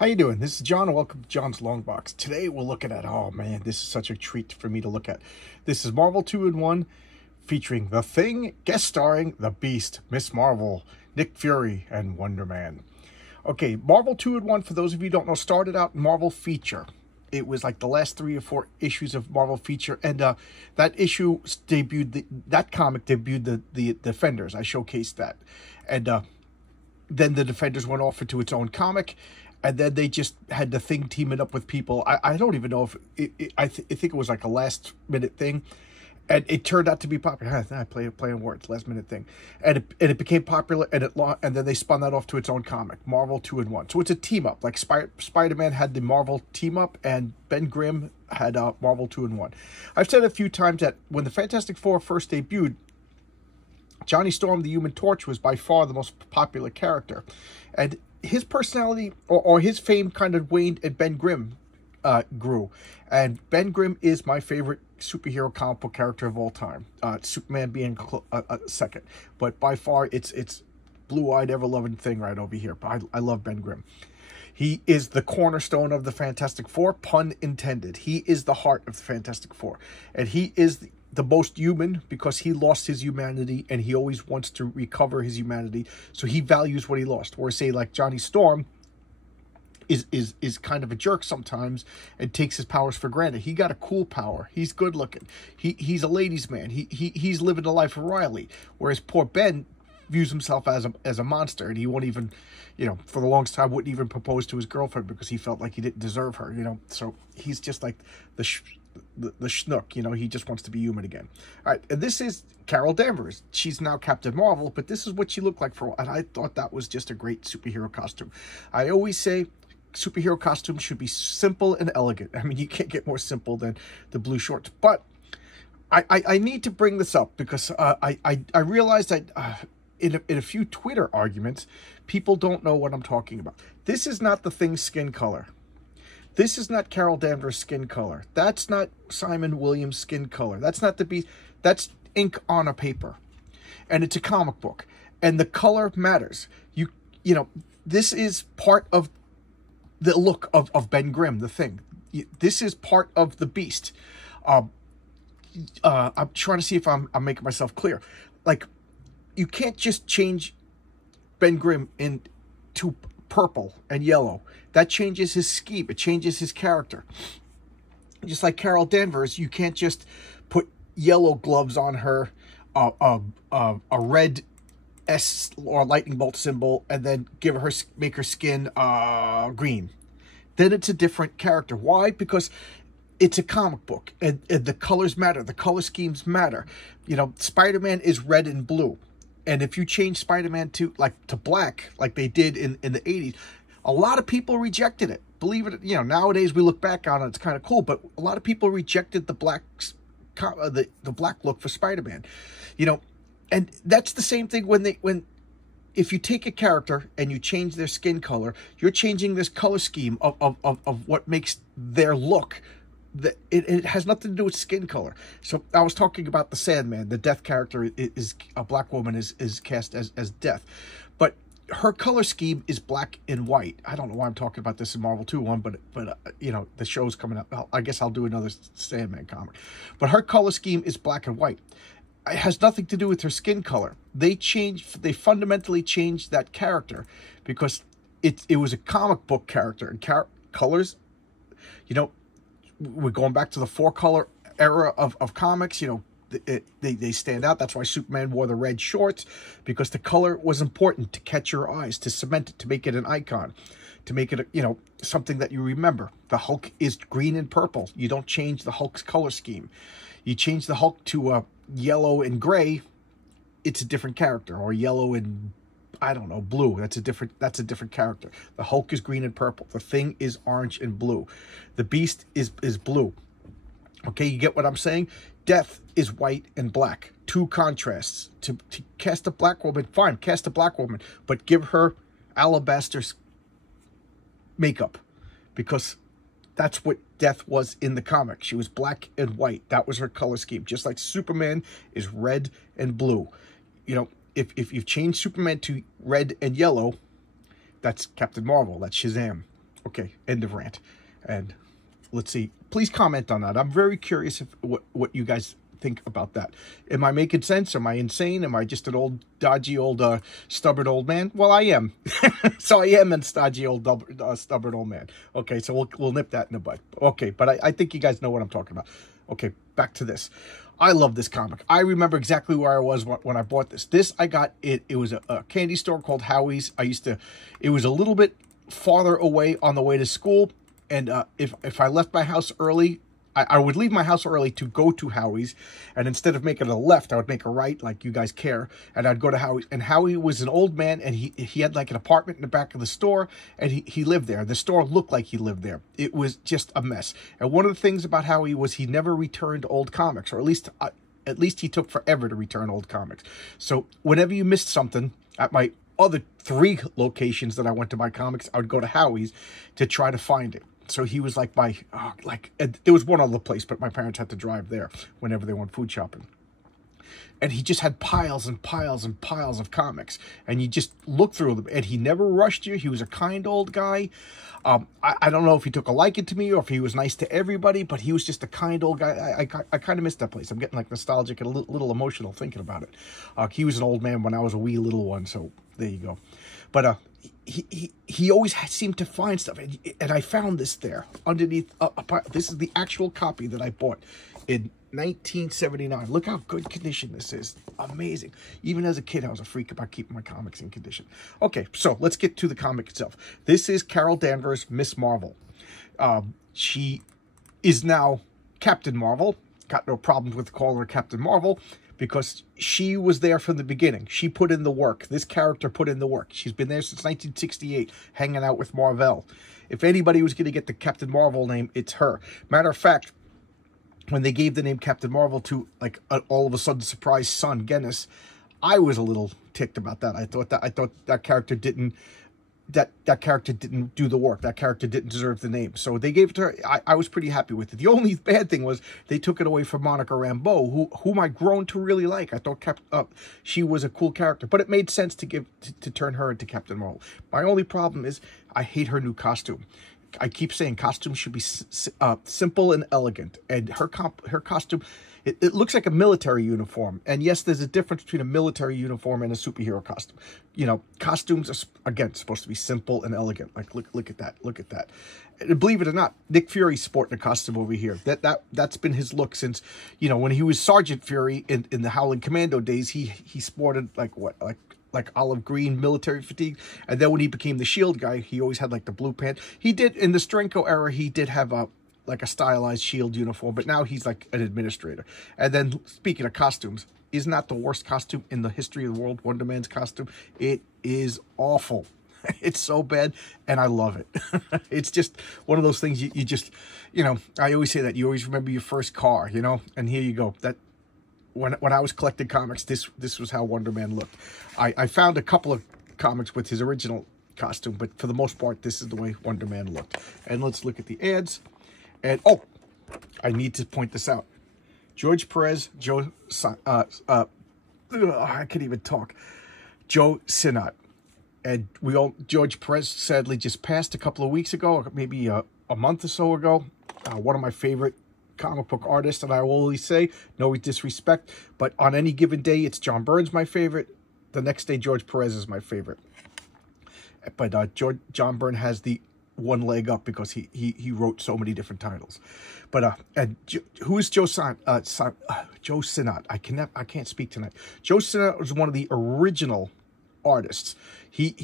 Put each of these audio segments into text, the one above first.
How you doing? This is John, and welcome to John's Long Box. Today we're looking at, oh man, this is such a treat for me to look at. This is Marvel 2-in-1 featuring The Thing, guest starring The Beast, Miss Marvel, Nick Fury, and Wonder Man. Okay, Marvel 2-in-1, for those of you who don't know, started out Marvel Feature. It was like the last 3 or 4 issues of Marvel Feature, and that issue debuted, that comic debuted the Defenders. I showcased that. And then the Defenders went off into its own comic, and then they just had the Thing teaming up with people. I don't even know if I think it was like a last minute thing, and it turned out to be popular. I play on words, last minute thing, and it became popular, and then they spun that off to its own comic, Marvel 2-in-1. So it's a team up, like Spider-Man had the Marvel team up, and Ben Grimm had Marvel 2-in-1. I've said a few times that when the Fantastic Four first debuted, Johnny Storm, the Human Torch, was by far the most popular character, and his personality or his fame kind of waned, and Ben Grimm grew. And Ben Grimm is my favorite superhero comic book character of all time. Superman being a second, but by far it's blue-eyed, ever-loving Thing right over here. But I love Ben Grimm. He is the cornerstone of the Fantastic Four, pun intended. He is the heart of the Fantastic Four, and he is the most human because he lost his humanity, and he always wants to recover his humanity, so he values what he lost. Or say like Johnny Storm is kind of a jerk sometimes and takes his powers for granted. He got a cool power. He's good looking. He's a ladies' man. He's living the life of Riley, whereas poor Ben views himself as a monster, and he won't even, for the longest time wouldn't even propose to his girlfriend because he felt like he didn't deserve her. So he's just like the schnook, he just wants to be human again. All right, and this is Carol Danvers. She's now Captain Marvel, but this is what she looked like for a while, and I thought that was just a great superhero costume. I always say superhero costumes should be simple and elegant. I mean, you can't get more simple than the blue shorts, but I need to bring this up because I realized that in a few Twitter arguments, people don't know what I'm talking about. This is not the Thing's skin color. This is not Carol Danvers' skin color. That's not Simon Williams' skin color. That's not the Beast. That's ink on a paper. And it's a comic book. And the color matters. This is part of the look of Ben Grimm, the Thing. This is part of the Beast. I'm trying to see if I'm making myself clear. Like, you can't just change Ben Grimm into purple and yellow. That changes his scheme. It changes his character. Just like Carol Danvers, you can't just put yellow gloves on her, a red S or lightning bolt symbol, and then make her skin green. Then it's a different character. Why? Because it's a comic book, and the colors matter. The color schemes matter. Spider-Man is red and blue. And if you change Spider-Man to black, like they did in the 80s, a lot of people rejected it. Believe it, nowadays we look back on it, it's kind of cool, but a lot of people rejected the black look for Spider-Man. And that's the same thing if you take a character and you change their skin color, you're changing this color scheme of what makes their look. It has nothing to do with skin color. So I was talking about the Sandman. The Death character is a black woman is cast as Death, but her color scheme is black and white. I don't know why I'm talking about this in Marvel 2-1, but the show's coming up. I guess I'll do another Sandman comic. But her color scheme is black and white. It has nothing to do with her skin color. They fundamentally changed that character because it was a comic book character, and colors, we're going back to the 4-color era of comics. They stand out. That's why Superman wore the red shorts, because the color was important to catch your eyes, to cement it, to make it an icon, to make it something that you remember. The Hulk is green and purple. You don't change the Hulk's color scheme. You change the Hulk to yellow and gray, it's a different character. Or yellow and blue. That's a different character. The Hulk is green and purple. The Thing is orange and blue. The Beast is blue. Okay, you get what I'm saying? Death is white and black. Two contrasts. To cast a black woman, fine, cast a black woman, but give her alabaster makeup, because that's what Death was in the comic. She was black and white. That was her color scheme. Just like Superman is red and blue. If you've changed Superman to red and yellow, that's Captain Marvel. That's Shazam. Okay, end of rant. And let's see. Please comment on that. I'm very curious what you guys think about that. Am I making sense? Am I insane? Am I just an old, dodgy, old, stubborn old man? Well, I am. So I am a stodgy, old, stubborn old man. Okay, so we'll nip that in the bud. Okay, but I think you guys know what I'm talking about. Okay, back to this. I love this comic. I remember exactly where I was when I bought this. This I got, it was a candy store called Howie's. It was a little bit farther away on the way to school. And if I left my house early, I would leave my house early to go to Howie's, and instead of making a left, I would make a right, like you guys care, and I'd go to Howie's. And Howie was an old man, and he had like an apartment in the back of the store, and he lived there. The store looked like he lived there. It was just a mess. And one of the things about Howie was he never returned old comics, or at least he took forever to return old comics. So whenever you missed something at my other 3 locations that I went to buy comics, I would go to Howie's to try to find it. So he was like there was one other place, but my parents had to drive there whenever they went food shopping. And he just had piles and piles and piles of comics. And you just look through them. And he never rushed you. He was a kind old guy. I don't know if he took a liking to me or if he was nice to everybody, but he was just a kind old guy. I kind of missed that place. I'm getting like nostalgic and a little emotional thinking about it. He was an old man when I was a wee little one, so there you go. But he always seemed to find stuff, and I found this there underneath. This is the actual copy that I bought in 1979. Look how good condition this is. Amazing. Even as a kid, I was a freak about keeping my comics in condition. Okay, so let's get to the comic itself. This is Carol Danvers, Miss Marvel. She is now Captain Marvel. Got no problems with calling her Captain Marvel, because she was there from the beginning. She put in the work. This character put in the work. She's been there since 1968, hanging out with Marvel. If anybody was going to get the Captain Marvel name, it's her. Matter of fact, when they gave the name Captain Marvel to, like, all of a sudden surprise son, Guinness, I was a little ticked about that. I thought that character didn't... That character didn't do the work. That character didn't deserve the name. So they gave it to her. I was pretty happy with it. The only bad thing was they took it away from Monica Rambeau, whom I grown to really like. I thought she was a cool character, but it made sense to turn her into Captain Marvel. My only problem is I hate her new costume. I keep saying costumes should be simple and elegant, and her costume. It looks like a military uniform. And yes, there's a difference between a military uniform and a superhero costume. You know, costumes are, again, supposed to be simple and elegant. Like, look at that. Look at that. And believe it or not, Nick Fury's sporting a costume over here. That's been his look since, you know, when he was Sergeant Fury in the Howling Commando days, he sported like olive green military fatigue. And then when he became the Sheild guy, he always had like the blue pants. He did, in the Strenko era, he did have like a stylized Sheild uniform, but now he's like an administrator. And then speaking of costumes, isn't that the worst costume in the history of the world? Wonder Man's costume. It is awful. It's so bad, and I love it. It's just one of those things you just, you know, I always say that you always remember your first car, you know, and here you go. That when I was collecting comics, this was how Wonder Man looked. I found a couple of comics with his original costume, but for the most part, this is the way Wonder Man looked. And let's look at the ads. And, oh, I need to point this out. George Perez, I can't even talk. Joe Sinnott. And George Perez sadly just passed a couple of weeks ago, maybe a month or so ago. One of my favorite comic book artists, and I will always say, no disrespect, but on any given day, it's John Byrne's my favorite. The next day, George Perez is my favorite. But John Byrne has the one leg up because he wrote so many different titles. But who is Joe Sinnott? I can't speak tonight. Joe Sinnott was one of the original artists. He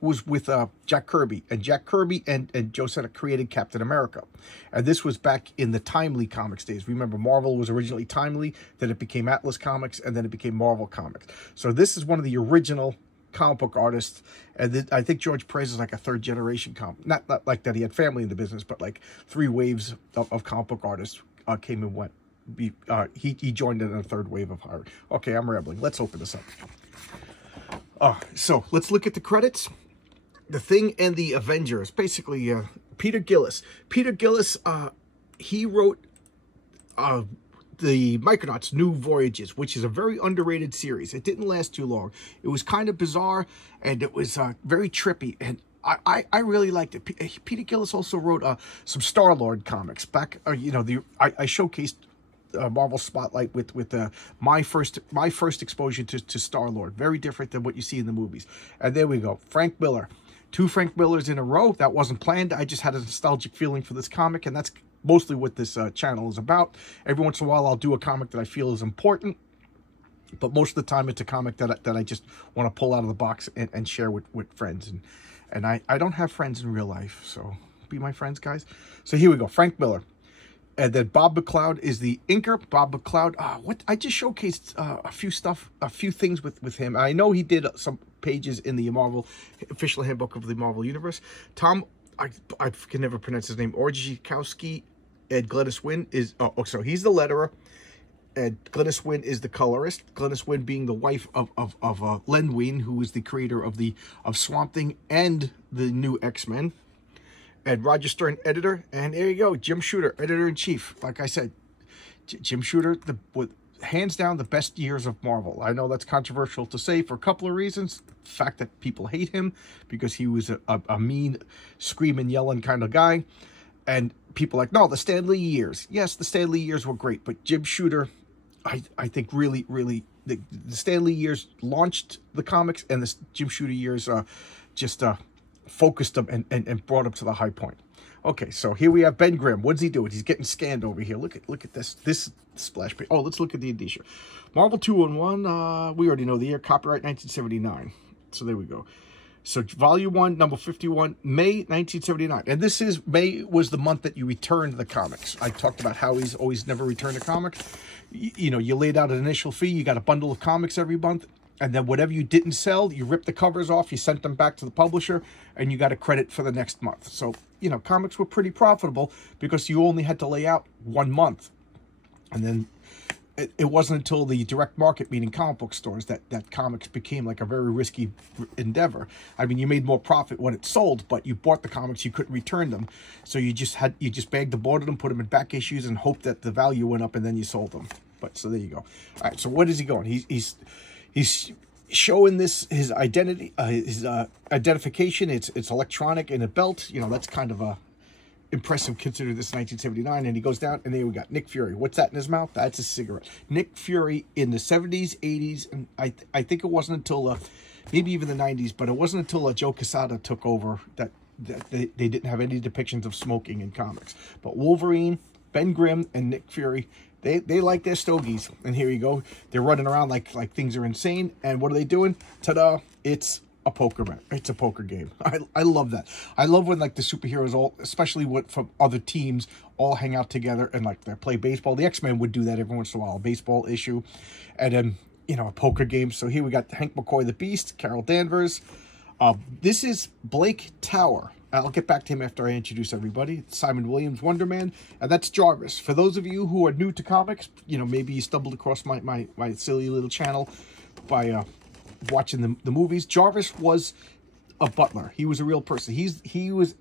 was with Jack Kirby, and Jack Kirby and Joe Sinnott created Captain America. And this was back in the Timely Comics days. Remember, Marvel was originally Timely, then it became Atlas Comics, and then it became Marvel Comics. So this is one of the original comic book artists, and I think George Perez is like a third generation not like that he had family in the business, but like 3 waves of comic book artists came and went. He joined in a 3rd wave of hiring. Okay, I'm rambling. Let's open this up. So let's look at the credits. The Thing and the Avengers. Basically, Peter Gillis. Peter Gillis, he wrote the Micronauts' New Voyages, which is a very underrated series. It didn't last too long. It was kind of bizarre, and it was very trippy, and I really liked it. Peter Gillis also wrote some Star-Lord comics back. You know, I showcased Marvel Spotlight with my first exposure to Star-Lord. Very different than what you see in the movies. And there we go, Frank Miller. 2 Frank Millers in a row. That wasn't planned. I just had a nostalgic feeling for this comic, and that's mostly what this channel is about. Every once in a while, I'll do a comic that I feel is important, but most of the time, it's a comic that I just want to pull out of the box and share with friends. And I don't have friends in real life, so be my friends, guys. So here we go, Frank Miller. And then Bob McLeod is the inker. Bob McLeod, what I just showcased a few things with him. I know he did some pages in the Marvel official handbook of the Marvel Universe. Tom, I can never pronounce his name. Orzechowski and Glynis Wynn is so he's the letterer, and Glynis Wynn is the colorist. Glynis Wynn being the wife of Len Wein, who is the creator of Swamp Thing and the new X-Men. And Roger Stern, editor, and there you go, Jim Shooter, editor-in-chief. Like I said, Jim Shooter, with hands down the best years of Marvel. I know that's controversial to say for a couple of reasons. The fact that people hate him because he was a mean, screaming, yelling kind of guy. And people like, no, the Stan Lee years. Yes, the Stan Lee years were great, but Jim Shooter, I think really, the Stan Lee years launched the comics, and the Jim Shooter years just focused them and brought them to the high point. Okay, so here we have Ben Grimm. What's he doing? He's getting scanned over here. Look at this splash page. Oh, let's look at the indicia. Marvel 2-in-1. We already know the year. Copyright 1979. So there we go. So volume 1, number 51, May 1979. And this is May was the month that you returned the comics. I talked about how he's always never returned a comic. You know, you laid out an initial fee. You got a bundle of comics every month. And then whatever you didn't sell, you ripped the covers off, you sent them back to the publisher, and you got a credit for the next month. So, you know, comics were pretty profitable because you only had to lay out 1 month. And then it wasn't until the direct market, meaning comic book stores, that comics became like a very risky endeavor. I mean, you made more profit when it sold, but you bought the comics, you couldn't return them. So you just bagged the boarded them, put them in back issues, and hoped that the value went up, and then you sold them. But so there you go. All right, so what is he going? He's showing his identity, his identification. It's electronic in a belt. You know, that's kind of impressive considering this 1979. And he goes down, and there we got Nick Fury. What's that in his mouth? That's a cigarette. Nick Fury in the 70s, 80s, and I think it wasn't until maybe even the 90s, but it wasn't until Joe Quesada took over that they didn't have any depictions of smoking in comics. But Wolverine, Ben Grimm, and Nick Fury, They like their stogies. And here you go. They're running around like things are insane. And what are they doing? Ta-da. It's a poker match. It's a poker game. I love that. I love when like the superheroes all, especially from other teams, all hang out together and like they play baseball. The X-Men would do that every once in a while. A baseball issue. And then, you know, a poker game. So here we got Hank McCoy the Beast, Carol Danvers. This is Blake Tower. I'll get back to him after I introduce everybody. Simon Williams, Wonder Man, and that's Jarvis. For those of you who are new to comics, you know, maybe you stumbled across my silly little channel by watching the movies. Jarvis was a butler. He was a real person. He was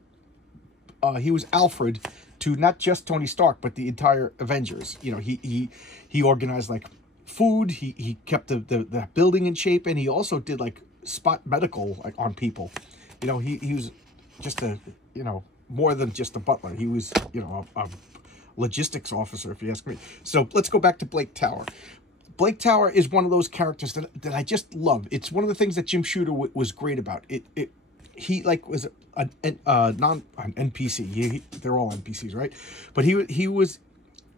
Alfred to not just Tony Stark, but the entire Avengers. You know, he organized like food. He kept the building in shape, and he also did like spot medical like on people. You know, he was just more than just a butler. He was, you know, a logistics officer, if you ask me. So let's go back to Blake Tower. Blake Tower is one of those characters that I just love. It's one of the things that Jim Shooter was great about. He like was an NPC. They're all NPCs, right? But he was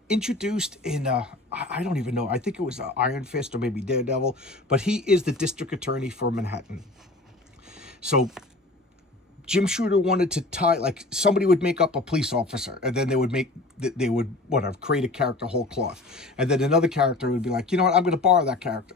introduced in I don't even know. I think it was Iron Fist or maybe Daredevil. But he is the district attorney for Manhattan. So Jim Shooter wanted to tie, like, somebody would make up a police officer, and then they would create a character whole cloth. And then another character would be like, you know what, I'm going to borrow that character.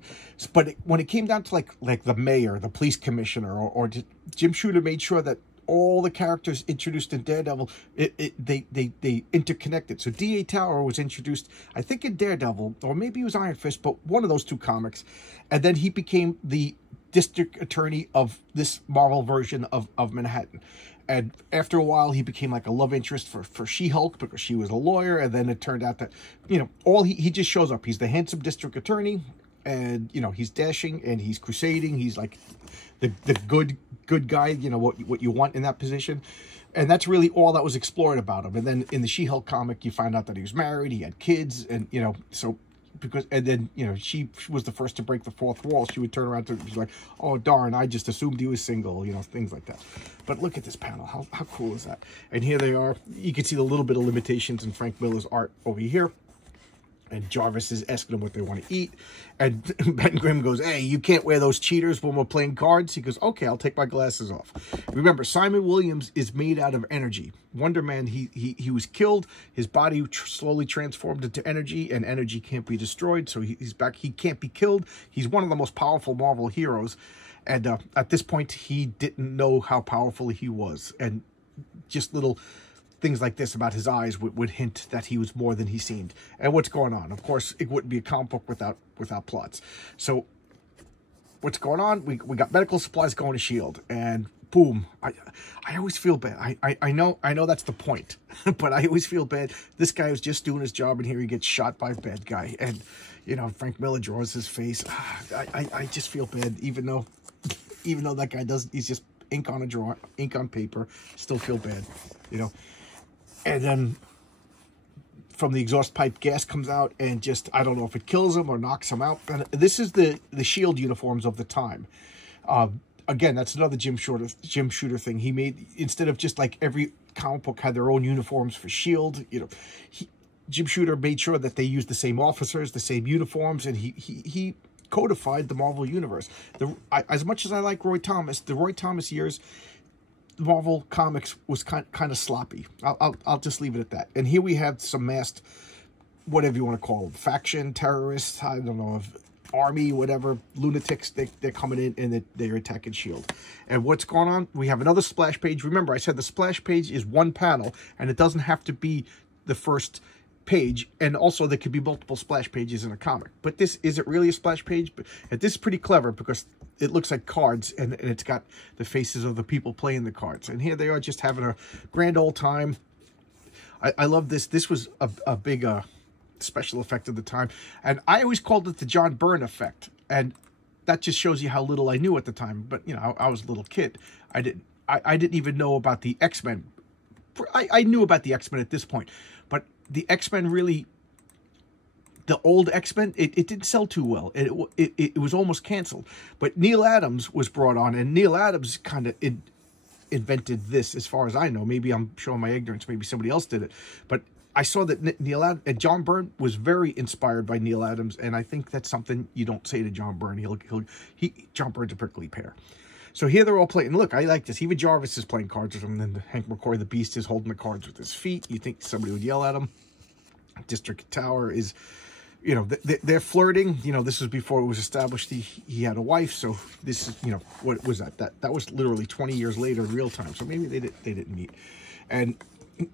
But when it came down to, like the mayor, the police commissioner, or Jim Shooter made sure that all the characters introduced in Daredevil, they interconnected. So D.A. Tower was introduced, I think, in Daredevil, or maybe it was Iron Fist, but one of those two comics. And then he became the district attorney of this Marvel version of Manhattan. And after a while, he became like a love interest for She-Hulk because she was a lawyer. And then it turned out that, you know, he just shows up. He's the handsome district attorney. and you know, he's dashing and he's crusading. He's like the good guy, you know, what you want in that position. And that's really all that was explored about him. And then in the She-Hulk comic, you find out that he was married, he had kids, and you know, so because, and then, you know, she was the first to break the fourth wall. She would turn around to, she's like, oh darn, I just assumed he was single, you know, things like that. But look at this panel, how cool is that? And here they are. You can see the little bit of limitations in Frank Miller's art over here. And Jarvis is asking them what they want to eat. And Ben Grimm goes, hey, you can't wear those cheaters when we're playing cards. He goes, okay, I'll take my glasses off. Remember, Simon Williams is made out of energy. Wonder Man, he was killed. His body slowly transformed into energy, and energy can't be destroyed. So he's back. He can't be killed. He's one of the most powerful Marvel heroes. And at this point, he didn't know how powerful he was. And just little things like this about his eyes would hint that he was more than he seemed. And what's going on? Of course, it wouldn't be a comic book without plots. So what's going on? We got medical supplies going to Sheild, and boom. I always feel bad. I know that's the point, but I always feel bad. This guy was just doing his job, and here he gets shot by a bad guy. And you know, Frank Miller draws his face. I just feel bad, even though that guy doesn't. He's just ink on a drawing, ink on paper. Still feel bad, you know. And then from the exhaust pipe, gas comes out, and just, I don't know if it kills him or knocks him out. And this is the Sheild uniforms of the time. Again, that's another Jim Shooter thing. He made, instead of just like every comic book had their own uniforms for Sheild, you know, Jim Shooter made sure that they used the same officers, the same uniforms, and he codified the Marvel universe. As much as I like Roy Thomas, the Roy Thomas years, Marvel Comics was kind of sloppy. I'll just leave it at that. And here we have some masked, whatever you want to call them, faction, terrorists, I don't know, army, whatever, lunatics. They're coming in and they're attacking Sheild. And what's going on? We have another splash page. Remember, I said the splash page is one panel, and it doesn't have to be the first page. And also, there could be multiple splash pages in a comic. But this isn't really a splash page. But this is pretty clever because it looks like cards, and it's got the faces of the people playing the cards. And here they are just having a grand old time. I love this. This was a big special effect of the time. And I always called it the John Byrne effect. And that just shows you how little I knew at the time. But, you know, I was a little kid. I didn't even know about the X-Men. I knew about the X-Men at this point. But the X-Men really... The old X-Men, it didn't sell too well. It was almost canceled. But Neil Adams was brought on, and Neil Adams kind of invented this, as far as I know. Maybe I'm showing my ignorance. Maybe somebody else did it. But I saw that Neil Adams, and John Byrne was very inspired by Neil Adams, and I think that's something you don't say to John Byrne. John Byrne's a prickly pear. So here they're all playing. Look, I like this. Even Jarvis is playing cards with him, and then Hank McCoy, the Beast, is holding the cards with his feet. You think somebody would yell at him. District Tower is... You know, they're flirting. You know, this was before it was established he had a wife. So this is, you know, what was that? That was literally 20 years later in real time. So maybe they didn't meet. And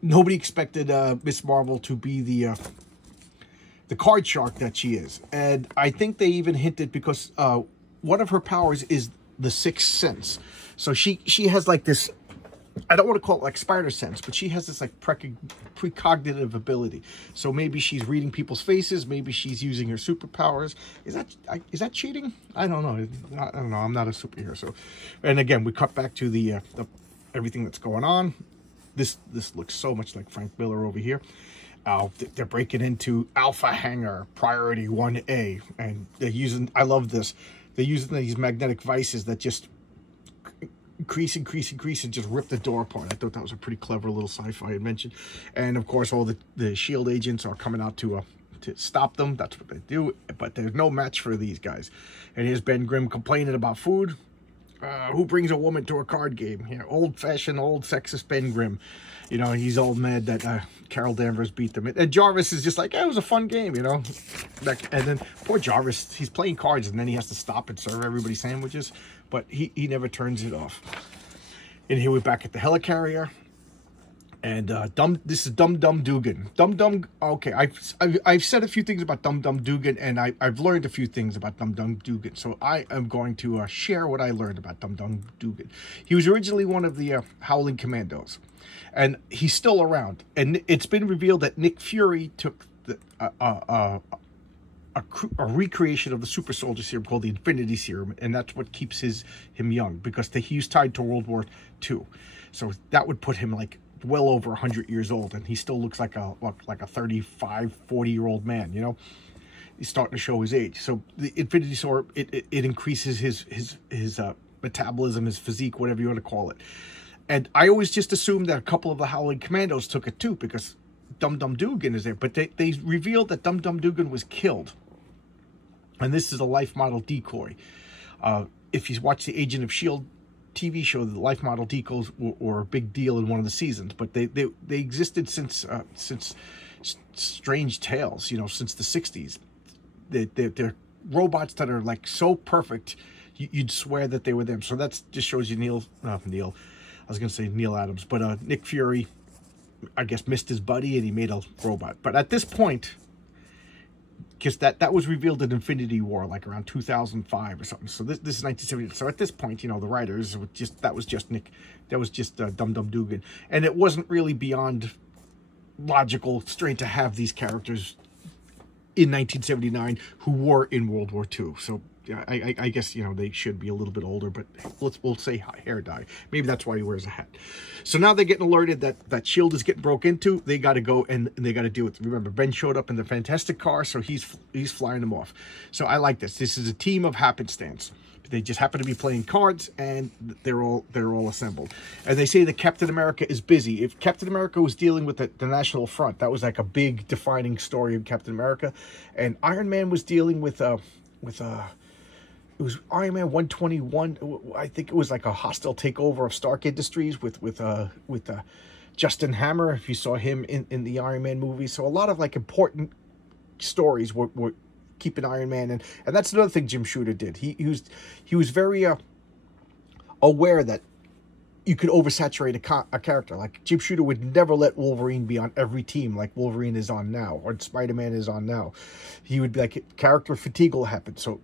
nobody expected Miss Marvel to be the card shark that she is. And I think they even hinted, because one of her powers is the sixth sense. So she has like this, I don't want to call it like spider sense, but she has this like precognitive ability. So maybe she's reading people's faces. Maybe she's using her superpowers. Is that cheating? I don't know. I don't know. I'm not a superhero. So, and again, we cut back to the everything that's going on. This looks so much like Frank Miller over here. They're breaking into Alpha Hangar Priority 1A, and they're using. I love this. They're using these magnetic vices that just increase, and just rip the door apart. I thought that was a pretty clever little sci-fi invention. And of course, all the Sheild agents are coming out to stop them. That's what they do. But there's no match for these guys. And here's Ben Grimm complaining about food. Who brings a woman to a card game? You know, old-fashioned, old sexist Ben Grimm. You know, he's all mad that Carol Danvers beat them. And Jarvis is just like, it was a fun game, you know. And then poor Jarvis, he's playing cards, and then he has to stop and serve everybody sandwiches. But he never turns it off. And here we're back at the helicarrier. And this is Dum Dum Dugan. Okay, I've said a few things about Dum Dum Dugan, and I've learned a few things about Dum Dum Dugan. So I am going to share what I learned about Dum Dum Dugan. He was originally one of the Howling Commandos, and he's still around. And it's been revealed that Nick Fury took a a recreation of the super soldier serum called the Infinity Serum, and that's what keeps him young, because he was tied to World War II. So that would put him like well over 100 years old, and he still looks like a 35, 40-year-old man, you know? He's starting to show his age. So the Infinity Serum, it increases his metabolism, his physique, whatever you want to call it. And I always just assumed that a couple of the Howling Commandos took it too, because Dum Dum Dugan is there. But they revealed that Dum Dum Dugan was killed. And this is a life model decoy. If you watch the Agent of Sheild TV show, the life model decoys were a big deal in one of the seasons. But they existed since Strange Tales, you know, since the 60s. They're robots that are like so perfect, you'd swear that they were them. So that just shows you Neil. I was going to say Neil Adams, but Nick Fury, I guess, missed his buddy and he made a robot. But at this point, because that was revealed in Infinity War, like around 2005 or something. So this is 1970. So at this point, you know, the writers were that was just Dum Dum Dugan, and it wasn't really beyond logical straight to have these characters in 1979 who were in World War II. So yeah, I guess, you know, they should be a little bit older, but we'll say hair dye. Maybe that's why he wears a hat. So now they're getting alerted that Sheild is getting broke into. They got to go and they got to deal with it. Remember, Ben showed up in the Fantastic car, so he's flying them off. So I like this. This is a team of happenstance. They just happen to be playing cards, and they're all assembled. And they say that Captain America is busy. If Captain America was dealing with the National Front, that was like a big defining story of Captain America. And Iron Man was dealing with it was Iron Man 121. I think it was like a hostile takeover of Stark Industries with Justin Hammer, if you saw him in the Iron Man movie. So a lot of like important stories were keeping Iron Man, and that's another thing Jim Shooter did. He was very aware that you could oversaturate a character. Like Jim Shooter would never let Wolverine be on every team like Wolverine is on now, or Spider-Man is on now. He would be like, character fatigue will happen. So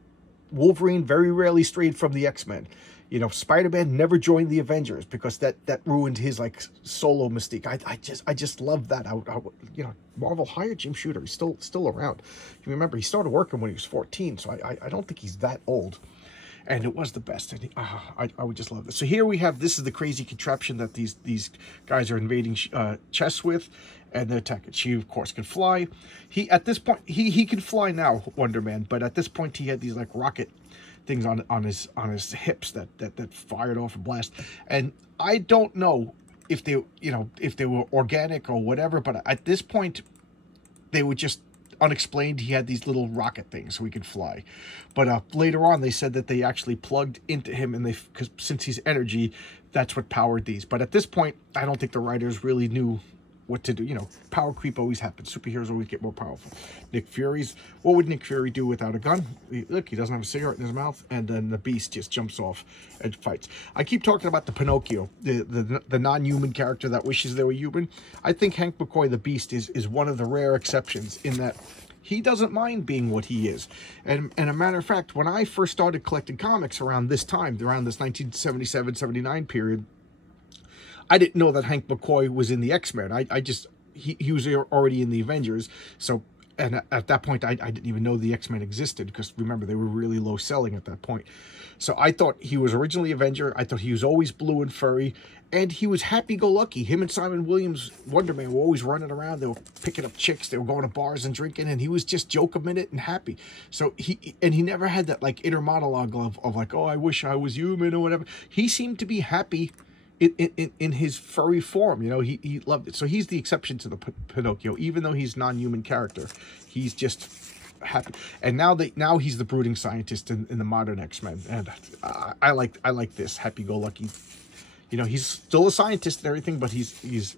Wolverine very rarely strayed from the X-Men. You know, Spider-Man never joined the Avengers because that ruined his like solo mystique. I just love that. You know, Marvel hired Jim Shooter. He's still around. You remember, he started working when he was 14, so I don't think he's that old. And it was the best. And I would just love this. So here we have, this is the crazy contraption that these guys are invading chests with, and they're attacking. She, of course, can fly. At this point, he can fly now, Wonder Man, but at this point he had these like rocket things on his hips that fired off a blast. And I don't know if they were organic or whatever, but at this point they were just unexplained. He had these little rocket things so he could fly. But later on they said that they actually plugged into him, and because since he's energy, that's what powered these. But at this point, I don't think the writers really knew what to do. You know, power creep always happens. Superheroes always get more powerful. What would Nick Fury do without a gun? Look, he doesn't have a cigarette in his mouth, and then the Beast just jumps off and fights. I keep talking about the Pinocchio, the non-human character that wishes they were human. I think Hank McCoy, the Beast, is one of the rare exceptions in that he doesn't mind being what he is. And a matter of fact, when I first started collecting comics around this time, around this 1977-79 period, I didn't know that Hank McCoy was in the X-Men. He was already in the Avengers. So, and at that point, I didn't even know the X-Men existed, because remember, they were really low selling at that point. So I thought he was originally Avenger. I thought he was always blue and furry, and he was happy-go-lucky. Him and Simon Williams, Wonder Man, were always running around. They were picking up chicks. They were going to bars and drinking, and he was just joke a minute and happy. So he never had that like inner monologue of like, oh, I wish I was human or whatever. He seemed to be happy in his furry form. You know, he loved it. So he's the exception to the Pinocchio. Even though he's non-human character, he's just happy. And now he's the brooding scientist in the modern X-Men, and I like this happy-go-lucky. You know, he's still a scientist and everything, but he's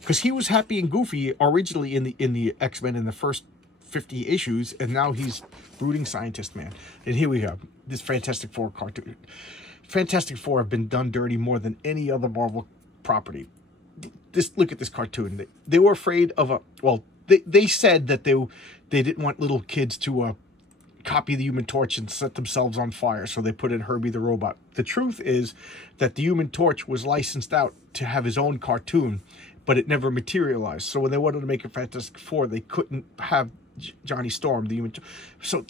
because he was happy and goofy originally in the X-Men in the first 50 issues, and now he's brooding scientist man. And here we have this Fantastic Four cartoon. Fantastic Four have been done dirty more than any other Marvel property. Look at this cartoon. They were afraid of they said that they didn't want little kids to copy the Human Torch and set themselves on fire, so they put in Herbie the Robot. The truth is that the Human Torch was licensed out to have his own cartoon, but it never materialized. So when they wanted to make a Fantastic Four, they couldn't have Johnny Storm, the human. So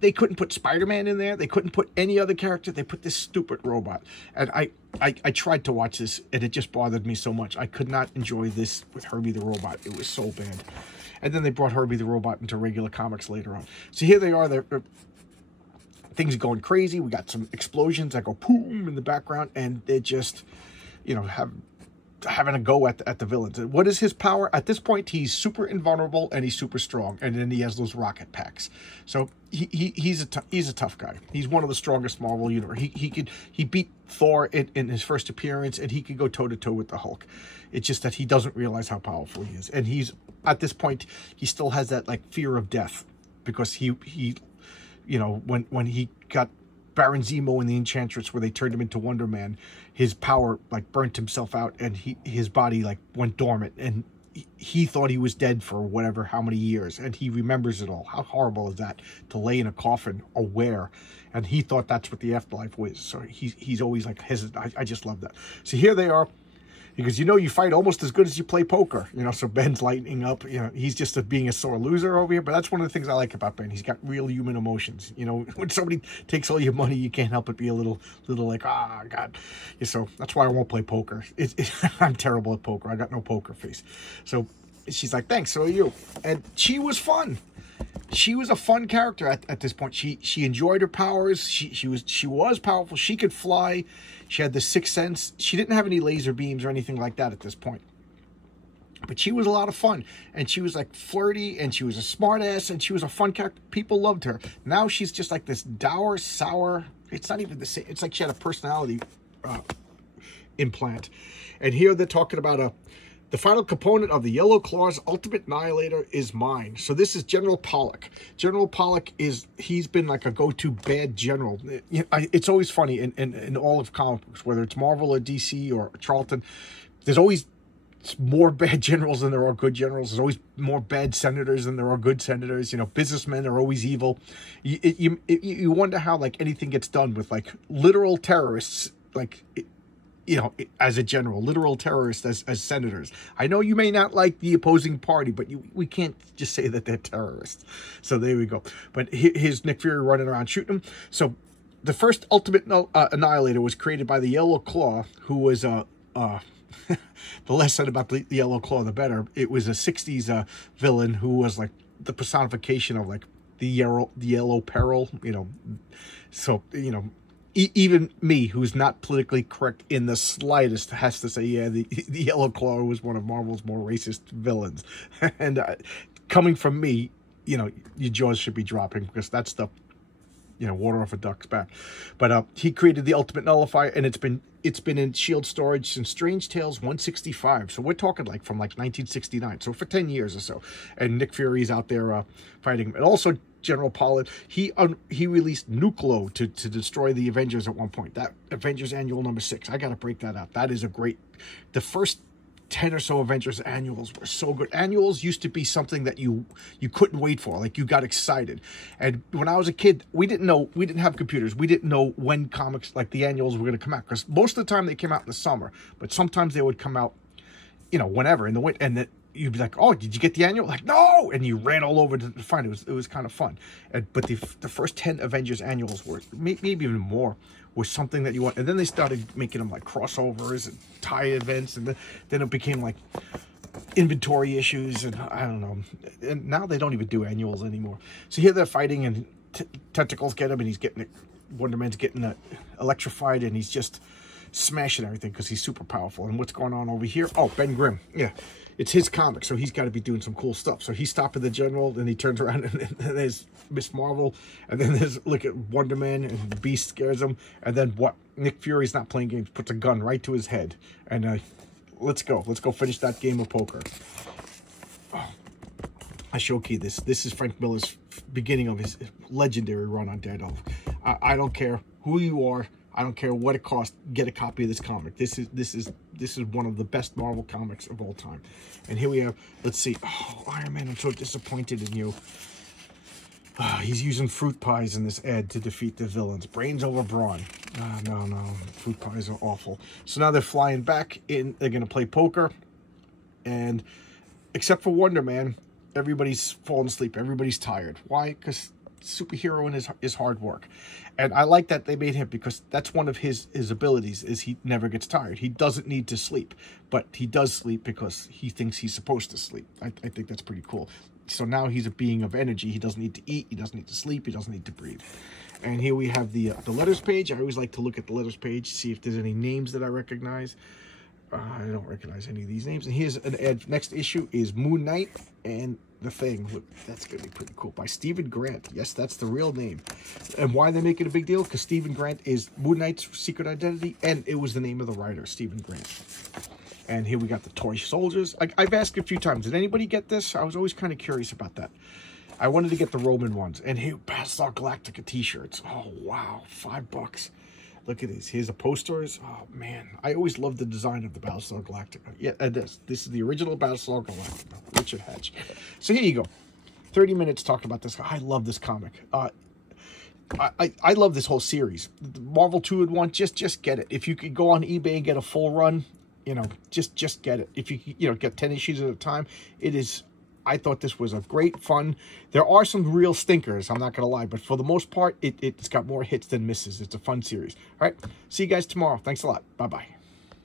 they couldn't put Spider-Man in there. They couldn't put any other character. They put this stupid robot. And I tried to watch this, and it just bothered me so much. I could not enjoy this with Herbie the Robot. It was so bad. And then they brought Herbie the Robot into regular comics later on. So here they are. Things are going crazy. We got some explosions that go boom in the background, and they're just, you know, having a go at the villains. What is his power? At this point, he's super invulnerable and he's super strong, and then he has those rocket packs. So he's a tough guy. He's one of the strongest Marvel universe. He beat Thor in his first appearance, and he could go toe to toe with the Hulk. It's just that he doesn't realize how powerful he is, and he's at this point he still has that like fear of death, because he you know, when he got Baron Zemo in the Enchantress, where they turned him into Wonder Man, his power like burnt himself out, and his body like went dormant, and he thought he was dead for whatever, how many years, and he remembers it all. How horrible is that, to lay in a coffin aware? And he thought that's what the afterlife was. So he's always like hesitant. I just love that. So here they are. Because, you know, you fight almost as good as you play poker. You know, so Ben's lightening up. You know, he's just being a sore loser over here. But that's one of the things I like about Ben. He's got real human emotions. You know, when somebody takes all your money, you can't help but be a little like, ah, God. Yeah, so that's why I won't play poker. I'm terrible at poker. I got no poker face. So she's like, thanks, so are you. And she was fun. She was a fun character at this point. She enjoyed her powers. She was powerful. She could fly. She had the sixth sense. She didn't have any laser beams or anything like that at this point. But she was a lot of fun. And she was like flirty, and she was a smart ass, and she was a fun character. People loved her. Now she's just like this dour, sour. It's not even the same. It's like she had a personality implant. And here they're talking about the final component of the Yellow Claw's ultimate annihilator is mine. So this is General Pollock. General Pollock he's been like a go-to bad general. It's always funny in all of comic books, whether it's Marvel or DC or Charlton, there's always more bad generals than there are good generals. There's always more bad senators than there are good senators. You know, businessmen are always evil. You wonder how like anything gets done with like literal terrorists, like, you know, as a general, literal terrorists as senators. I know you may not like the opposing party, but we can't just say that they're terrorists. So there we go. But here's Nick Fury running around shooting them. So the first ultimate annihilator was created by the Yellow Claw, who was the less said about the Yellow Claw, the better. It was a 60s villain who was like the personification of like the yellow peril, you know. So, you know, even me, who's not politically correct in the slightest, has to say, yeah, the Yellow Claw was one of Marvel's more racist villains. And coming from me, you know, your jaws should be dropping, because that's stuff, you know, water off a duck's back. But he created the Ultimate Nullifier, and it's been in Sheild storage since Strange Tales 165. So we're talking like from like 1969. So for 10 years or so. And Nick Fury's out there fighting him. And also General Pollock, he released Nuclear to destroy the Avengers at one point. That Avengers Annual number 6. I got to break that out. That is a great... The first 10 or so Avengers annuals were so good. Annuals used to be something that you couldn't wait for. Like, you got excited. And when I was a kid, we didn't have computers. We didn't know when comics, like the annuals, were going to come out. Because most of the time they came out in the summer. But sometimes they would come out, you know, whenever, in the winter. And you'd be like, oh, did you get the annual? Like, no! And you ran all over to find it. It was kind of fun. But the first 10 Avengers annuals were, maybe even more, was something that you want. And then they started making them like crossovers and tie events, and then it became like inventory issues, and I don't know. And now they don't even do annuals anymore. So here they're fighting, and tentacles get him, and he's getting Wonder Man's getting electrified, and he's just smashing everything because he's super powerful. And what's going on over here? Oh, Ben Grimm. Yeah, it's his comic, so he's got to be doing some cool stuff. So he's stopping the general, and he turns around, and there's Miss Marvel, and then there's, look at Wonder Man, and the Beast scares him, and then what? Nick Fury's not playing games, puts a gun right to his head, and let's go finish that game of poker. Oh, I showcase this. This is Frank Miller's beginning of his legendary run on Daredevil. I don't care who you are. I don't care what it costs. Get a copy of this comic. This is one of the best Marvel comics of all time. And here we have, let's see. Oh, Iron Man, I'm so disappointed in you. He's using fruit pies in this ad to defeat the villains. Brains over brawn. No. Fruit pies are awful. So now they're flying back in. They're going to play poker. And except for Wonder Man, everybody's falling asleep. Everybody's tired. Why? Because superhero is hard work. And I like that they made him, because that's one of his abilities, is he never gets tired. He doesn't need to sleep, but he does sleep because he thinks he's supposed to sleep. I think that's pretty cool. So now he's a being of energy. He doesn't need to eat. He doesn't need to sleep. He doesn't need to breathe. And here we have the letters page. I always like to look at the letters page, see if there's any names that I recognize. I don't recognize any of these names. And here's an ad. Next issue is Moon Knight and the Thing. Look, that's going to be pretty cool. By Stephen Grant. Yes, that's the real name. And why they make it a big deal? Because Stephen Grant is Moon Knight's secret identity, and it was the name of the writer, Stephen Grant. And here we got the toy soldiers. I've asked a few times, did anybody get this? I was always kind of curious about that. I wanted to get the Roman ones. And here, Battlestar Galactica t-shirts. Oh, wow. $5. Look at these. Here's the posters. Oh, man. I always loved the design of the Battlestar Galactica. Yeah, this is the original Battlestar Galactica. Richard Hatch. So here you go. 30 minutes talking about this. I love this comic. I love this whole series. Marvel 2-in-1, just get it. If you could go on eBay and get a full run, you know, just get it. If you get 10 issues at a time, it is... I thought this was a great fun. There are some real stinkers, I'm not going to lie. But for the most part, it's got more hits than misses. It's a fun series. All right. See you guys tomorrow. Thanks a lot. Bye-bye.